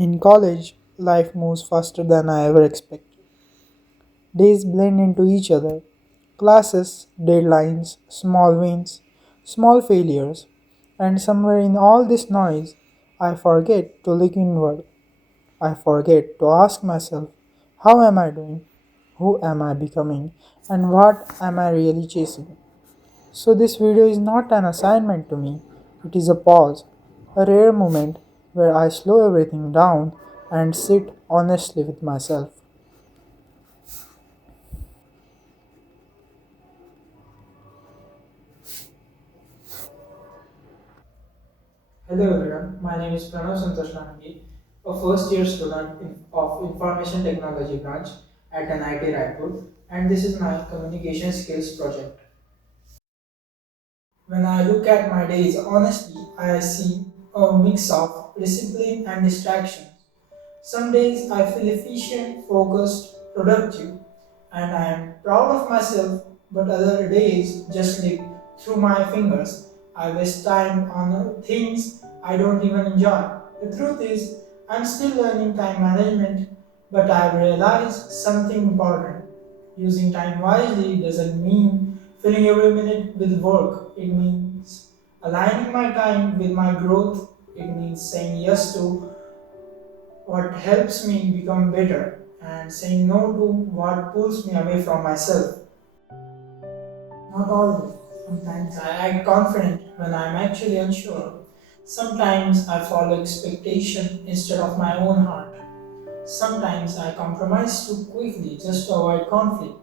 In college, life moves faster than I ever expected. Days blend into each other. Classes, deadlines, small wins, small failures, and somewhere in all this noise, I forget to look inward. I forget to ask myself, how am I doing? Who am I becoming? And what am I really chasing? So, this video is not an assignment to me, it is a pause, a rare moment where I slow everything down and sit honestly with myself. Hello everyone, my name is Pranav Landge, a first year student of Information Technology branch at NIT Raipur, and this is my communication skills project. When I look at my days honestly, I see a mix of discipline and distraction. Some days I feel efficient, focused, productive, and I am proud of myself, but other days just slip through my fingers. I waste time on things I don't even enjoy. The truth is, I'm still learning time management, but I've realized something important. Using time wisely doesn't mean filling every minute with work, it means aligning my time with my growth, it means saying yes to what helps me become better and saying no to what pulls me away from myself. Not always. Sometimes I act confident when I'm actually unsure. Sometimes I follow expectation instead of my own heart. Sometimes I compromise too quickly just to avoid conflict.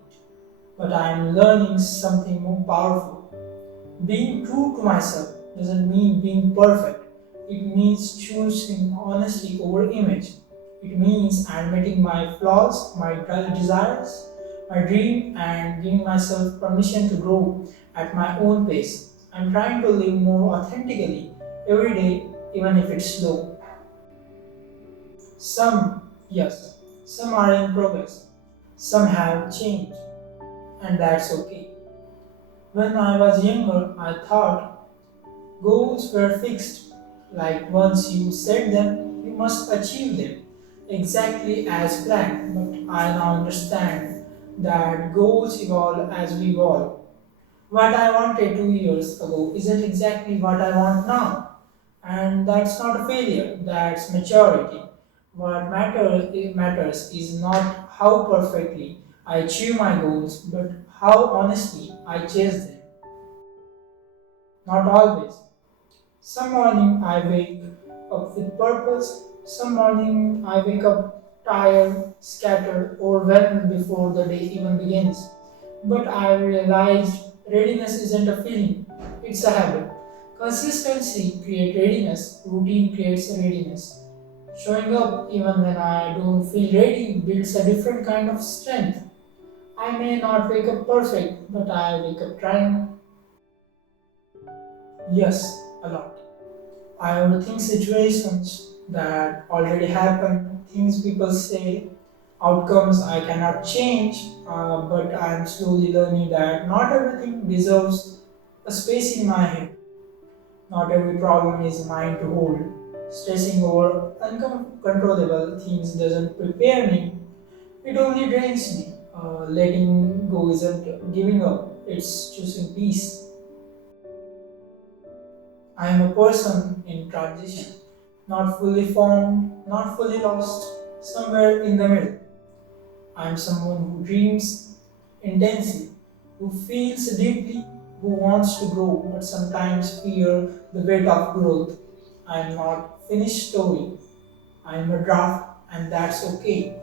But I am learning something more powerful. Being true to myself doesn't mean being perfect. It means choosing honesty over image. It means admitting my flaws, my desires, my dream, and giving myself permission to grow at my own pace. I'm trying to live more authentically every day, even if it's slow. Some, yes, some are in progress. Some have changed, and that's okay. When I was younger, I thought goals were fixed, like once you set them, you must achieve them exactly as planned. But I now understand that goals evolve as we evolve. What I wanted 2 years ago isn't exactly what I want now. And that's not a failure, that's maturity. What matters is not how perfectly I achieve my goals, but how honestly I chase them. Not always. Some morning I wake up with purpose, some morning I wake up tired, scattered, overwhelmed before the day even begins. But I realized readiness isn't a feeling, it's a habit. Consistency creates readiness, routine creates readiness. Showing up even when I don't feel ready builds a different kind of strength. I may not wake up perfect, but I wake up trying. Yes, a lot. I overthink situations that already happen, things people say, outcomes I cannot change, but I am slowly learning that not everything deserves a space in my head. Not every problem is mine to hold. Stressing over uncontrollable things doesn't prepare me, it only drains me. Letting go isn't giving up, it's choosing peace. I am a person in transition, not fully formed, not fully lost, somewhere in the middle. I am someone who dreams intensely, who feels deeply, who wants to grow, but sometimes fear the weight of growth. I am not finished story. I am a draft, and that's okay.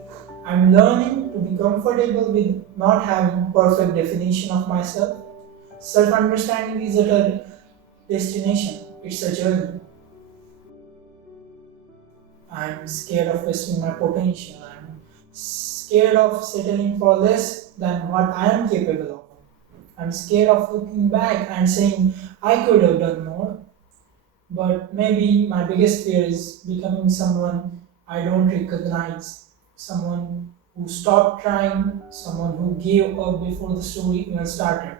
I'm learning to be comfortable with not having perfect definition of myself. Self-understanding isn't a destination; it's a journey. I'm scared of wasting my potential. I'm scared of settling for less than what I am capable of. I'm scared of looking back and saying I could have done more. But maybe my biggest fear is becoming someone I don't recognize, someone who stopped trying, someone who gave up before the story even started.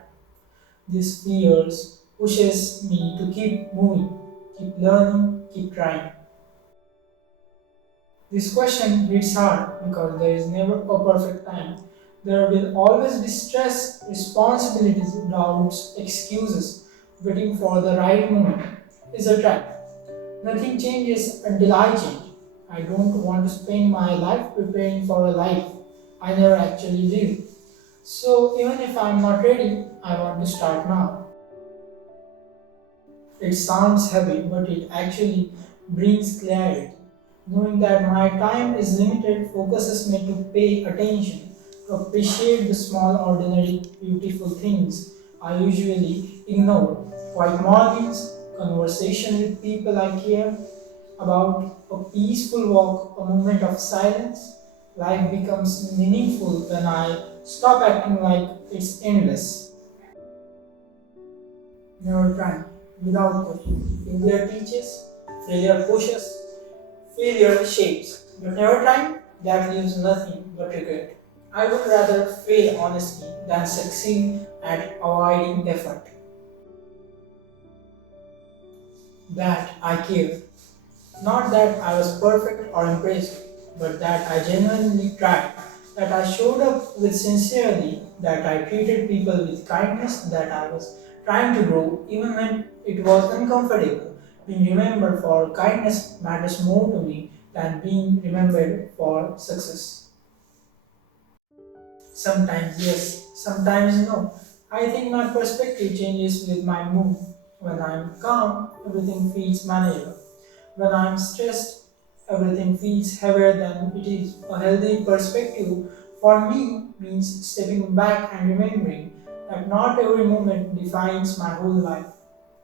These fears pushes me to keep moving, keep learning, keep trying. This question hits hard because there is never a perfect time. There will always be stress, responsibilities, doubts, excuses. Waiting for the right moment is a trap. Nothing changes until I change. I don't want to spend my life preparing for a life I never actually live. So even if I'm not ready, I want to start now. It sounds heavy, but it actually brings clarity. Knowing that my time is limited focuses me to pay attention, to appreciate the small, ordinary, beautiful things I usually ignore. Quiet mornings, conversation with people I care about, a peaceful walk, a moment of silence. Life becomes meaningful when I stop acting like it's endless. Never trying, without question. Failure teaches, failure pushes, failure shapes. But never trying, that leaves nothing but regret. I would rather fail honestly than succeed at avoiding effort. That I care. Not that I was perfect or impressive, but that I genuinely tried, that I showed up with sincerity, that I treated people with kindness, that I was trying to grow even when it was uncomfortable. Being remembered for kindness matters more to me than being remembered for success. Sometimes yes, sometimes no. I think my perspective changes with my mood. When I'm calm, everything feels manageable. When I'm stressed, everything feels heavier than it is. A healthy perspective for me means stepping back and remembering that not every moment defines my whole life.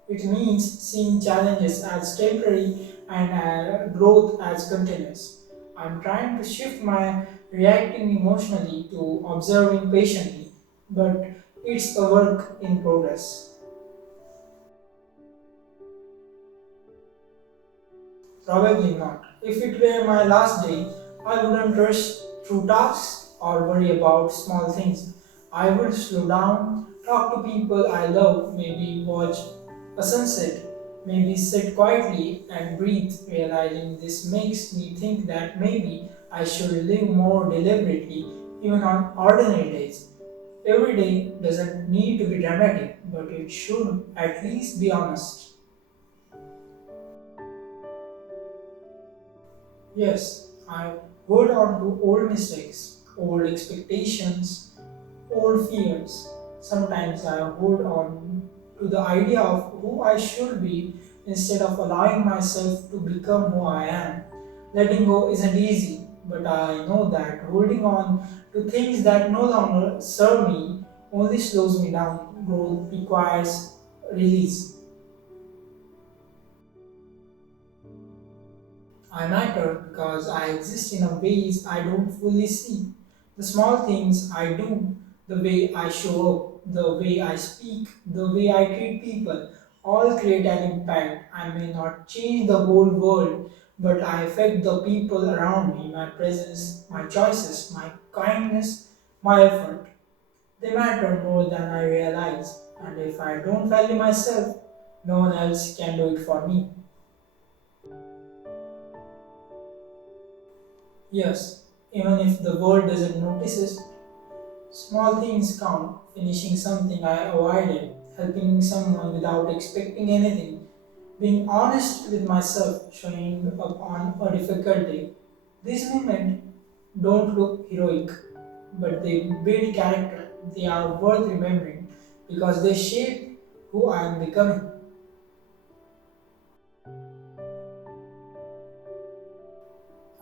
It means seeing challenges as temporary and growth as continuous. I'm trying to shift my reacting emotionally to observing patiently, but it's a work in progress. Probably not. If it were my last day, I wouldn't rush through tasks or worry about small things. I would slow down, talk to people I love, maybe watch a sunset, maybe sit quietly and breathe, realizing this makes me think that maybe I should live more deliberately, even on ordinary days. Every day doesn't need to be dramatic, but it should at least be honest. Yes, I hold on to old mistakes, old expectations, old fears. Sometimes I hold on to the idea of who I should be instead of allowing myself to become who I am. Letting go isn't easy, but I know that holding on to things that no longer serve me only slows me down. Growth requires release. I matter because I exist in a ways I don't fully see. The small things I do, the way I show up, the way I speak, the way I treat people, all create an impact. I may not change the whole world, but I affect the people around me, my presence, my choices, my kindness, my effort. They matter more than I realize, and if I don't value myself, no one else can do it for me. Yes, even if the world doesn't notice it, small things count. Finishing something I avoided, helping someone without expecting anything, being honest with myself, showing up on a difficult day. These moments don't look heroic, but they build character. They are worth remembering because they shape who I am becoming.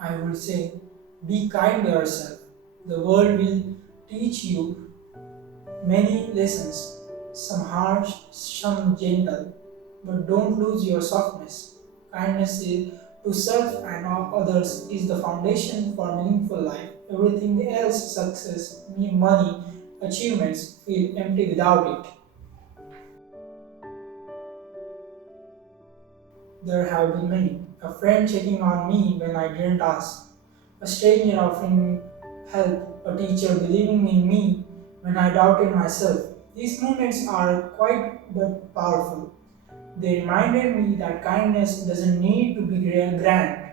I would say, be kind to yourself. The world will teach you many lessons, some harsh, some gentle, but don't lose your softness. Kindness to self and others is the foundation for meaningful life. Everything else, success, money, achievements, feel empty without it. There have been many. A friend checking on me when I didn't ask, a stranger offering help, a teacher believing in me when I doubted myself. These moments are quite but powerful. They reminded me that kindness doesn't need to be grand.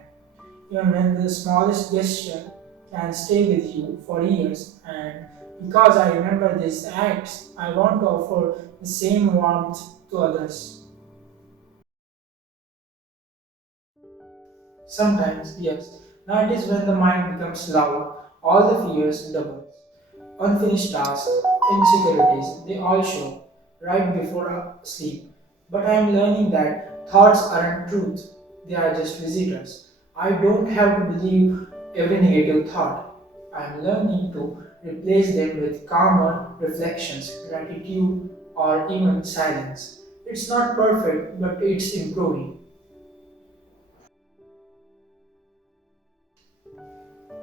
even when the smallest gesture can stay with you for years. And because I remember these acts, I want to offer the same warmth to others. Sometimes, yes, night is when the mind becomes loud, all the fears double. Unfinished tasks, insecurities, they all show right before sleep. But I am learning that thoughts aren't truth, they are just visitors. I don't have to believe every negative thought. I am learning to replace them with calmer reflections, gratitude, or even silence. It's not perfect, but it's improving.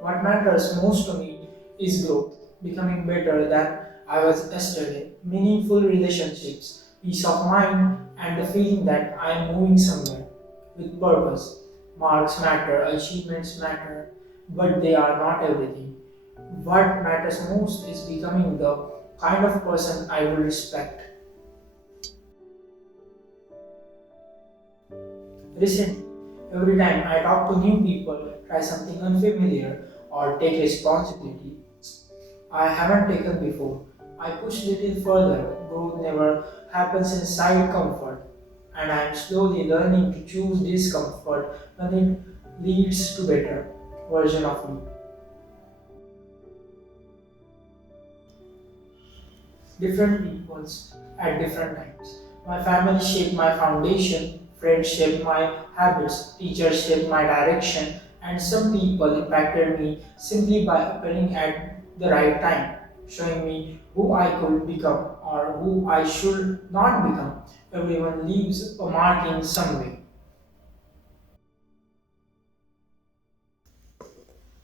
What matters most to me is growth, becoming better than I was yesterday, meaningful relationships, peace of mind, and the feeling that I am moving somewhere with purpose. Marks matter, achievements matter, but they are not everything. What matters most is becoming the kind of person I will respect. Recently, every time I talk to new people, try something unfamiliar, or take responsibility, I haven't taken before. I push little further. Growth never happens inside comfort, and I am slowly learning to choose discomfort when it leads to better version of me. Different peoples at different times. My family shaped my foundation, friends shaped my habits, teachers shaped my direction, and some people impacted me simply by appearing at the right time, showing me who I could become or who I should not become. Everyone leaves a mark in some way.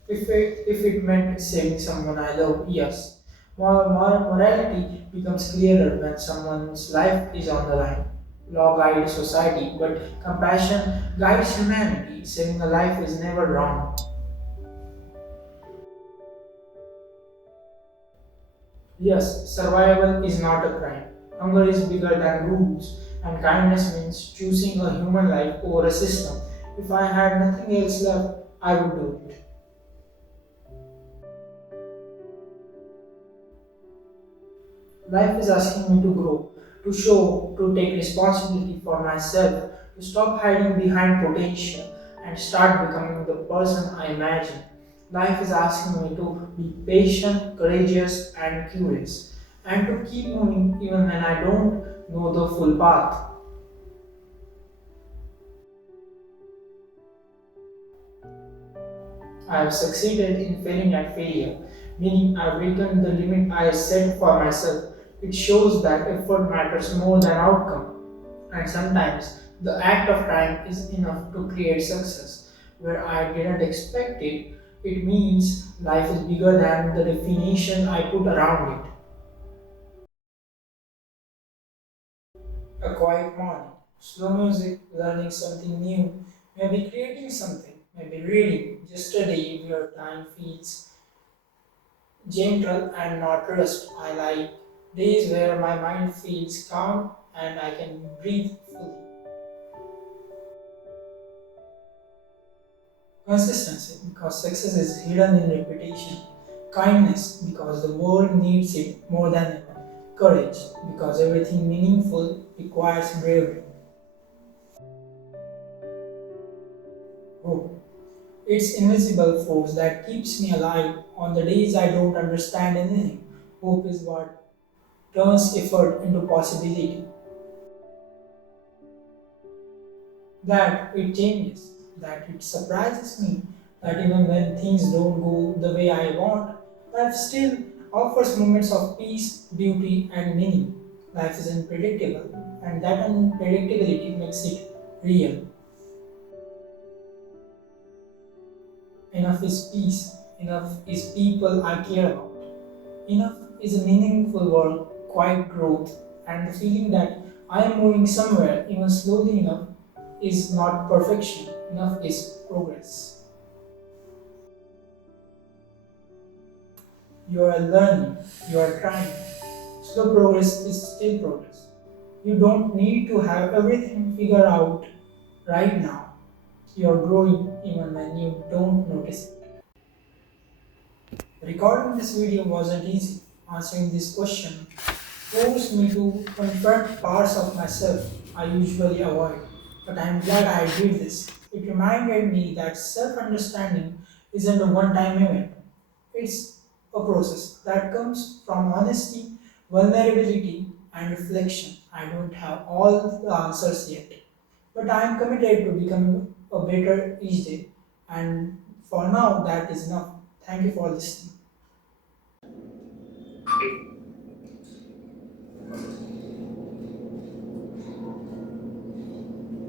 If it meant saving someone I love, yes. Morality becomes clearer when someone's life is on the line. Law guides society, but compassion guides humanity. Saving a life is never wrong. Yes, survival is not a crime. Hunger is bigger than rules, and kindness means choosing a human life over a system. If I had nothing else left, I would do it. Life is asking me to grow, to show, to take responsibility for myself, to stop hiding behind potential and start becoming the person I imagine. Life is asking me to be patient, courageous, and curious, and to keep moving even when I don't know the full path. I have succeeded in failing at failure, meaning I've broken the limit I set for myself. It shows that effort matters more than outcome. And sometimes the act of trying is enough to create success. Where I didn't expect it, it means life is bigger than the definition I put around it. A quiet morning, slow music, learning something new, maybe creating something, maybe reading. Just a day where time feels gentle and not rushed. I like days where my mind feels calm and I can breathe fully. Consistency, because success is hidden in repetition. Kindness, because the world needs it more than ever. Courage, because everything meaningful requires bravery. Hope, it's invisible force that keeps me alive on the days I don't understand anything. Hope is what turns effort into possibility. That it changes, that it surprises me, that even when things don't go the way I want, life still offers moments of peace, beauty, and meaning. Life is unpredictable, and that unpredictability makes it real. Enough is peace, enough is people I care about, enough is a meaningful work, quiet growth, and the feeling that I am moving somewhere, even slowly enough, is not perfection, enough is progress. You are learning, you are trying. Slow progress is still progress. You don't need to have everything figured out right now. You are growing, even when you don't notice it. Recording this video wasn't easy. Answering this question forced me to confront parts of myself I usually avoid. But I'm glad I did this. It reminded me that self understanding isn't a one time event, it's a process that comes from honesty, vulnerability, and reflection. I don't have all the answers yet, but I am committed to becoming a better each day. And for now, that is enough. Thank you for listening.